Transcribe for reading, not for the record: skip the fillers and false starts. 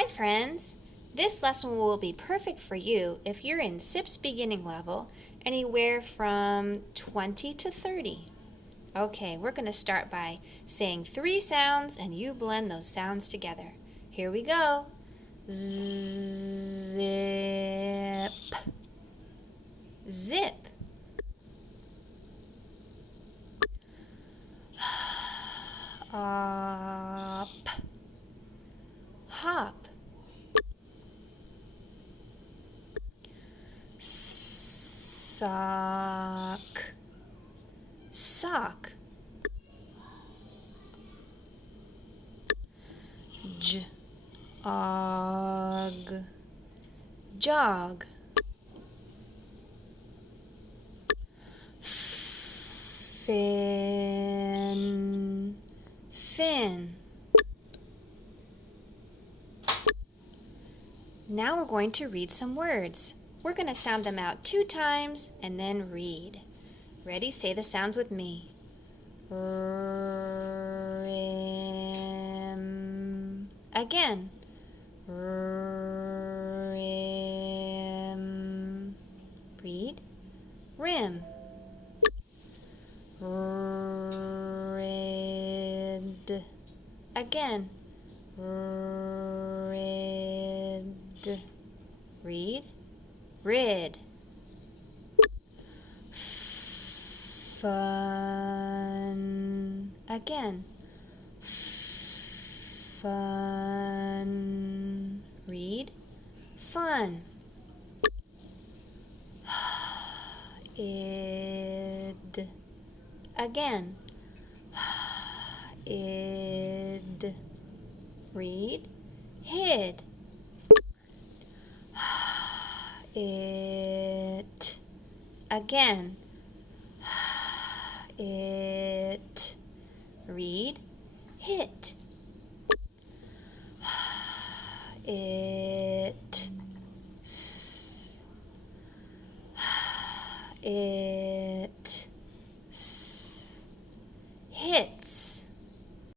Hi friends! This lesson will be perfect for you if you're in SIP's beginning level, anywhere from 20 to 30. Okay, we're going to start by saying 3 sounds and you blend those sounds together. Here we go. Zip. Zip. Up. Hop. Sock. Sock. Jog. Jog. Fin. Fin. Now we're going to read some words. We're going to sound them out 2 times and then read. Ready? Say the sounds with me. Rim. Again. Rim. Read. Rim. Rid. Again. Rid. Read. Rid. Fun. Again. Fun. Read. Fun. Id. Again. Id. Read. Hid. It. Again. It. Read. Hit. It. It.